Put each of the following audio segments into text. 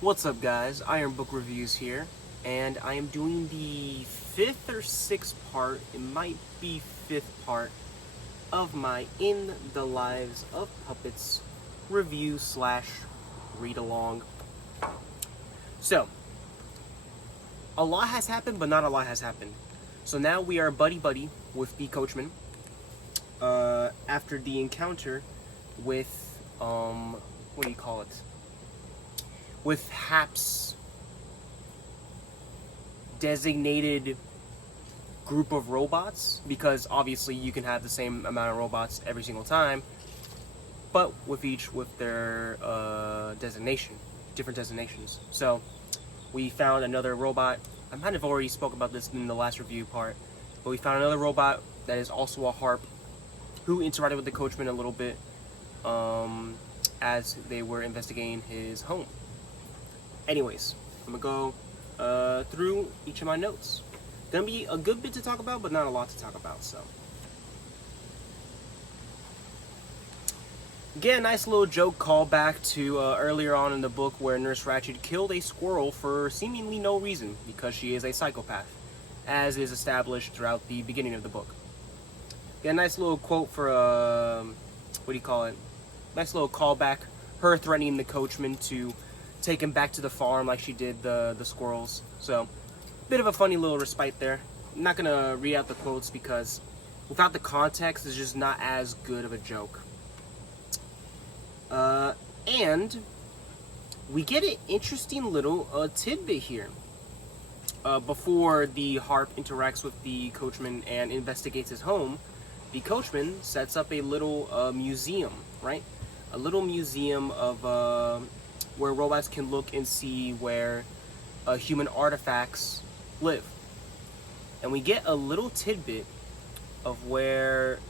What's up, guys? Iron Book Reviews here, and I am doing the fifth or sixth part, it might be fifth part, of my In the Lives of Puppets review slash read along. So, a lot has happened, but not a lot has happened. So now we are buddy-buddy with the Coachman after the encounter with, what do you call it? With Hap's designated group of robots, because obviously you can have the same amount of robots every single time, but with each with their designation, different designations. So we found another robot. I might have already spoke about this in the last review part, but we found another robot that is also a harp who interacted with the Coachman a little bit as they were investigating his home. Anyways, I'm gonna go through each of my notes. Gonna be a good bit to talk about, but not a lot to talk about, so. Get a nice little joke callback to earlier on in the book where Nurse Ratched killed a squirrel for seemingly no reason, because she is a psychopath, as is established throughout the beginning of the book. Get a nice little quote for, what do you call it? Nice little callback, her threatening the Coachman to take him back to the farm like she did the squirrels. So, bit of a funny little respite there. I'm not gonna read out the quotes because without the context, it's just not as good of a joke. And we get an interesting little tidbit here. Before the harp interacts with the Coachman and investigates his home, the Coachman sets up a little museum, right? A little museum of where robots can look and see where human artifacts live. And we get a little tidbit of where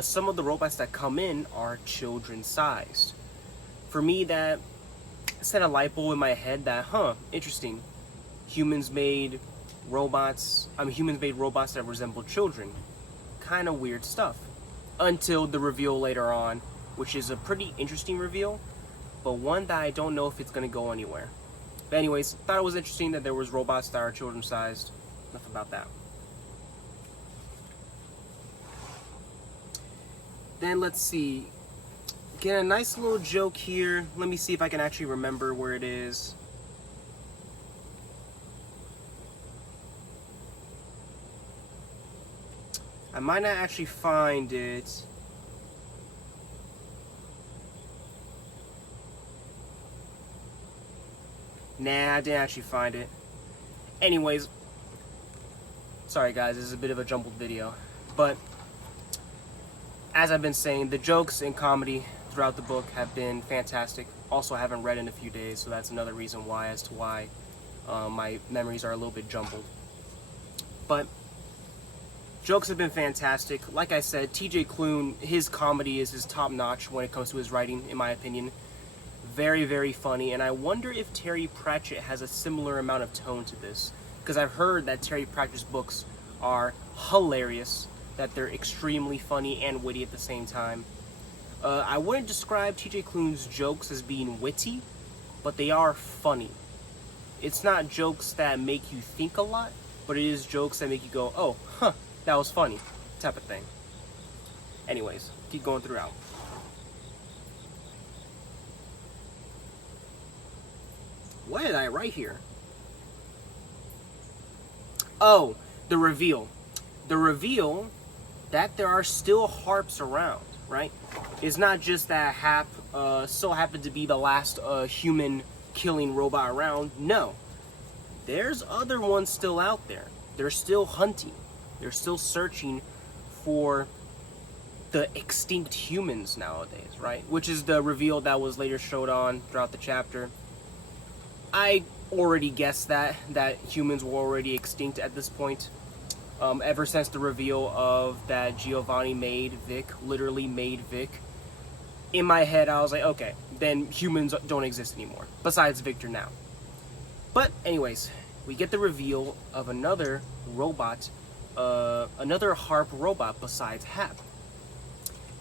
some of the robots that come in are children-sized. For me, that set a light bulb in my head that, interesting. Humans made robots that resemble children. Kind of weird stuff. Until the reveal later on, which is a pretty interesting reveal, but one that I don't know if it's going to go anywhere. But anyways, thought it was interesting that there was robots that are children-sized. Enough about that. Then let's see. Get a nice little joke here. Let me see if I can actually remember where it is. I might not actually find it. Nah, I didn't actually find it. Anyways, sorry guys, this is a bit of a jumbled video. But, as I've been saying, the jokes and comedy throughout the book have been fantastic. Also, I haven't read in a few days, so that's another reason why as to why my memories are a little bit jumbled. But, jokes have been fantastic. Like I said, TJ Klune, his comedy is his top-notch when it comes to his writing, in my opinion. Very, very funny, and I wonder if Terry Pratchett has a similar amount of tone to this, because I've heard that Terry Pratchett's books are hilarious, that they're extremely funny and witty at the same time. I wouldn't describe TJ Klune's jokes as being witty, but they are funny. It's not jokes that make you think a lot, but it is jokes that make you go, oh, that was funny, type of thing. Anyways, keep going throughout. What did I write here? Oh, the reveal. The reveal that there are still harps around, right? It's not just that Hap so happened to be the last human killing robot around. No. There's other ones still out there. They're still hunting. They're still searching for the extinct humans nowadays, right? Which is the reveal that was later showed on throughout the chapter. I already guessed that humans were already extinct at this point. Ever since the reveal of that Giovanni made Vic, literally made Vic. In my head, I was like, okay, then humans don't exist anymore, besides Victor now. But anyways, we get the reveal of another robot, another harp robot besides Hap.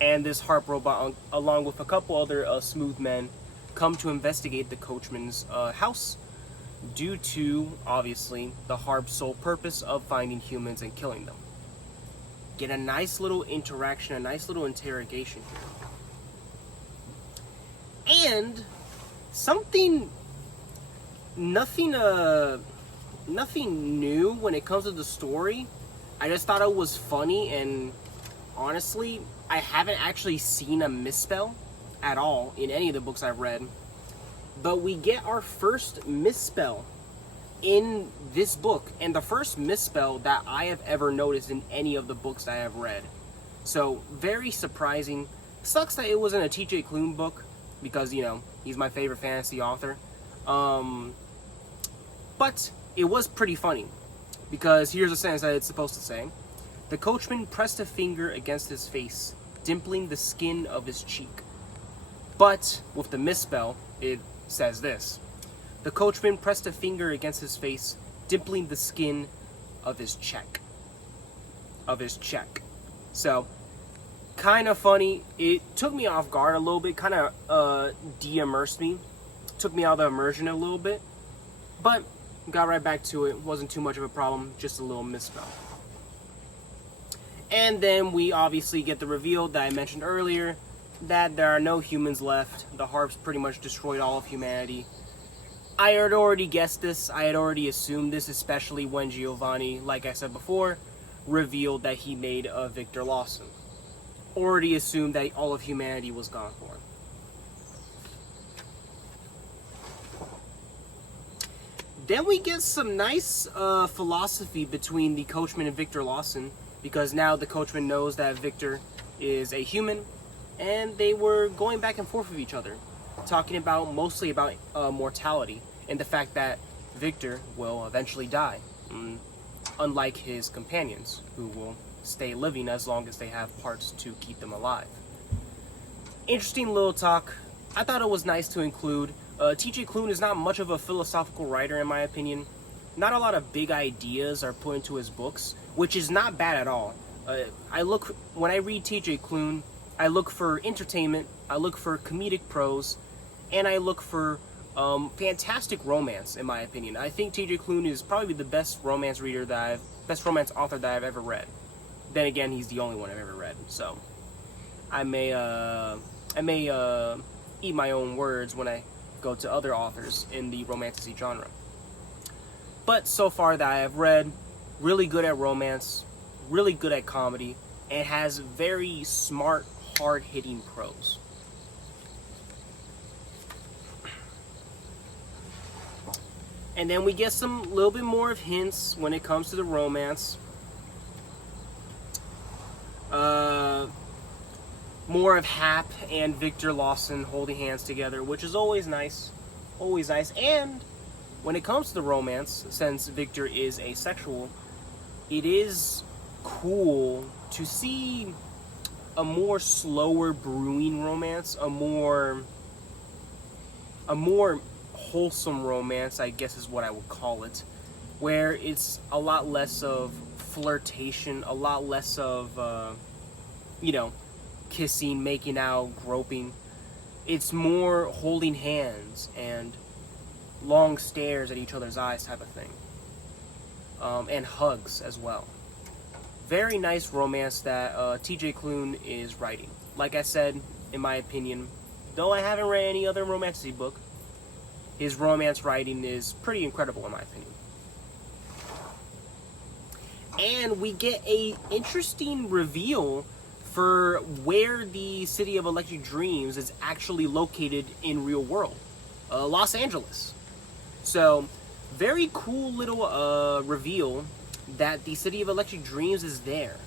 And this harp robot, along with a couple other smooth men, come to investigate the Coachman's house due to, obviously, the Harp's sole purpose of finding humans and killing them. Get a nice little interaction, a nice little interrogation here. And nothing new when it comes to the story. I just thought it was funny, and honestly, I haven't actually seen a misspell at all in any of the books I've read. But we get our first misspell in this book, and the first misspell that I have ever noticed in any of the books I have read. So, very surprising. Sucks that it wasn't a TJ Klune book, because, you know, he's my favorite fantasy author. But it was pretty funny, because here's a sentence that it's supposed to say. The Coachman pressed a finger against his face, dimpling the skin of his cheek. But, with the misspell, it says this. The Coachman pressed a finger against his face, dimpling the skin of his cheek. So, kind of funny. It took me off guard a little bit, kind of de-immersed me. Took me out of the immersion a little bit. But, got right back to it. Wasn't too much of a problem, just a little misspell. And then we obviously get the reveal that I mentioned earlier, that there are no humans left. The Harps pretty much destroyed all of humanity. I had already guessed this. I had already assumed this, especially when Giovanni, like I said before, revealed that he made Victor Lawson. Already assumed that all of humanity was gone for him. Then we get some nice philosophy between the Coachman and Victor Lawson, because now the Coachman knows that Victor is a human, and they were going back and forth with each other, talking mostly about mortality and the fact that Victor will eventually die, unlike his companions, who will stay living as long as they have parts to keep them alive. Interesting little talk. I thought it was nice to include. TJ Klune is not much of a philosophical writer, in my opinion. Not a lot of big ideas are put into his books, which is not bad at all. When I read TJ Klune, I look for entertainment, I look for comedic prose, and I look for fantastic romance, in my opinion. I think TJ Klune is probably the best romance author that I've ever read. Then again, he's the only one I've ever read, so I may eat my own words when I go to other authors in the romantasy genre. But so far that I have read, really good at romance, really good at comedy, and has very smart, hard-hitting prose. And then we get some little bit more of hints when it comes to the romance. More of Hap and Victor Lawson holding hands together, which is always nice. Always nice. And when it comes to the romance, since Victor is asexual, it is cool to see a more slower brewing romance, a more wholesome romance, I guess is what I would call it, where it's a lot less of flirtation, a lot less of, kissing, making out, groping. It's more holding hands and long stares at each other's eyes type of thing. And hugs as well. Very nice romance that TJ Klune is writing. Like I said, in my opinion, though I haven't read any other romantasy book, his romance writing is pretty incredible in my opinion. And we get a interesting reveal for where the City of Electric Dreams is actually located in real world. Los Angeles. So, very cool little reveal that the City of Electric Dreams is there.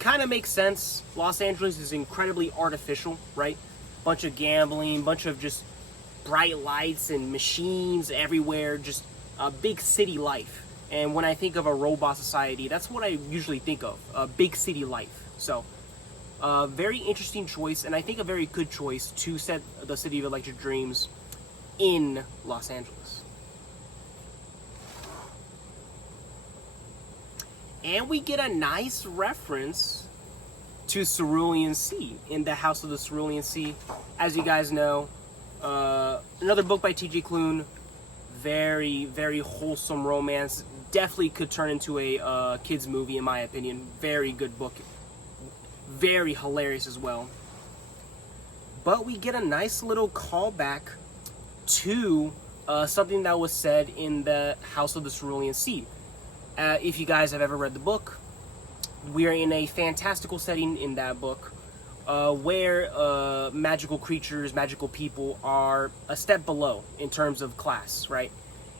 Kind of makes sense. Los Angeles is incredibly artificial, right? Bunch of gambling, bunch of just bright lights and machines everywhere, just a big city life. And when I think of a robot society, that's what I usually think of, a big city life. So, very interesting choice, and I think a very good choice to set the City of Electric Dreams in Los Angeles. And we get a nice reference to Cerulean Sea in the House of the Cerulean Sea. As you guys know, Another book by T.J. Klune. Very, very wholesome romance. Definitely could turn into a kids movie, in my opinion. Very good book. Very hilarious as well. But we get a nice little callback to something that was said in the House of the Cerulean Sea. If you guys have ever read the book, we are in a fantastical setting in that book where magical creatures, magical people are a step below in terms of class, right?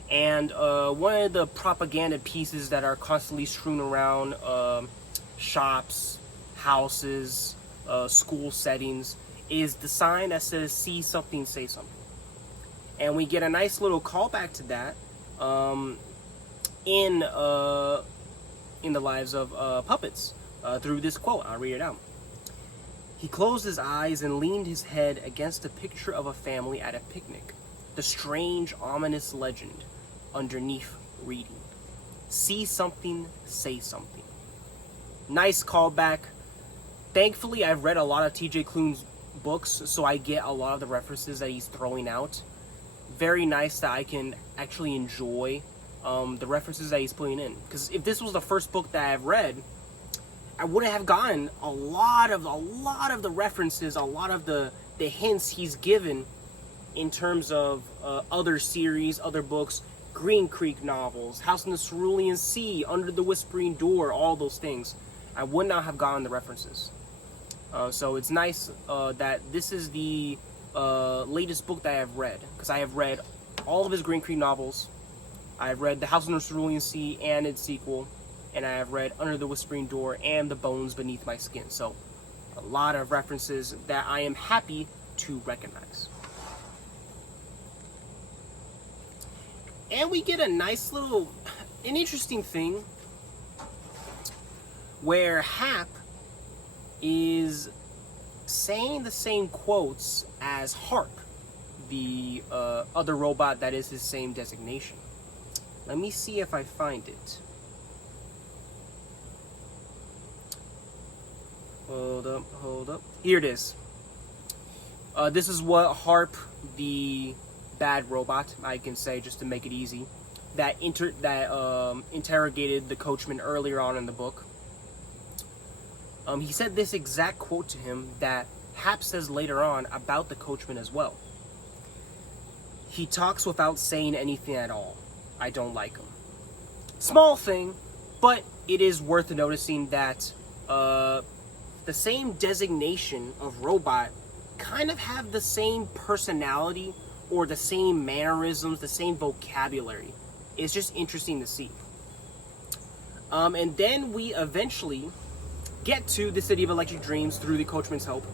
And one of the propaganda pieces that are constantly strewn around shops, houses, school settings is the sign that says "See something, say something." And we get a nice little callback to that in the lives of puppets through this quote. I'll read it out. He closed his eyes and leaned his head against a picture of a family at a picnic. The strange, ominous legend underneath reading. See something, say something. Nice callback. Thankfully, I've read a lot of T.J. Klune's books, so I get a lot of the references that he's throwing out. Very nice that I can actually enjoy the references that he's putting in. Because if this was the first book that I've read, I wouldn't have gotten a lot of the references, a lot of the hints he's given in terms of other series, other books, Green Creek novels, House in the Cerulean Sea, Under the Whispering Door, all those things. I would not have gotten the references. So it's nice that this is the latest book that I have read, because I have read all of his Green Creek novels. I have read The House in the Cerulean Sea and its sequel, and I have read Under the Whispering Door and The Bones Beneath My Skin. So a lot of references that I am happy to recognize. And we get a nice little, an interesting thing where Hap is saying the same quotes as Harp, the other robot that is his same designation. Let me see if I find it. Hold up. Here it is. This is what Harp, the bad robot, I can say just to make it easy, that interrogated the coachman earlier on in the book. He said this exact quote to him that Hap says later on about the coachman as well. He talks without saying anything at all. I don't like him. Small thing, but it is worth noticing that the same designation of robot kind of have the same personality or the same mannerisms, the same vocabulary. It's just interesting to see. And then we eventually get to the City of Electric Dreams through the coachman's help.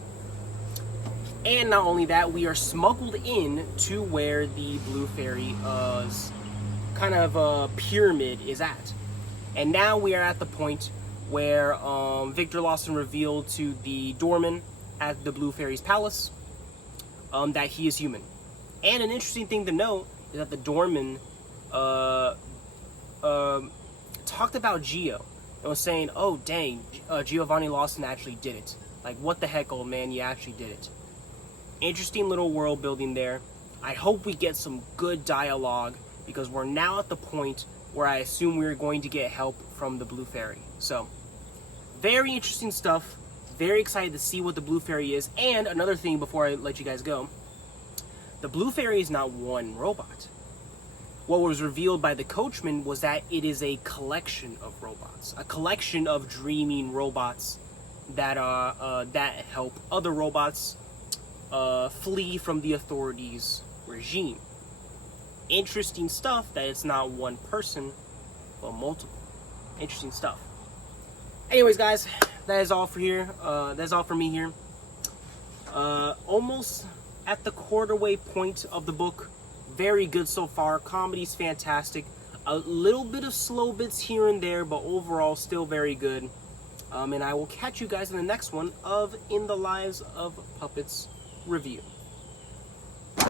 And not only that, we are smuggled in to where the Blue Fairy's kind of pyramid is at. And now we are at the point where Victor Lawson revealed to the doorman at the Blue Fairy's palace that he is human. And an interesting thing to note is that the doorman talked about Geo and was saying, oh dang, Giovanni Lawson actually did it. Like, what the heck, old man, you actually did it. Interesting little world building there. I hope we get some good dialogue, because we're now at the point where I assume we're going to get help from the Blue Fairy. So, very interesting stuff. Very excited to see what the Blue Fairy is. And another thing before I let you guys go, the Blue Fairy is not one robot. What was revealed by the coachman was that it is a collection of robots, a collection of dreaming robots that that help other robots flee from the authorities' regime. Interesting stuff that it's not one person, but multiple. Interesting stuff. Anyways, guys, that is all for here. That's all for me here. Almost at the quarterway point of the book. Very good so far. Comedy's fantastic. A little bit of slow bits here and there, but overall still very good. And I will catch you guys in the next one of In the Lives of Puppets review.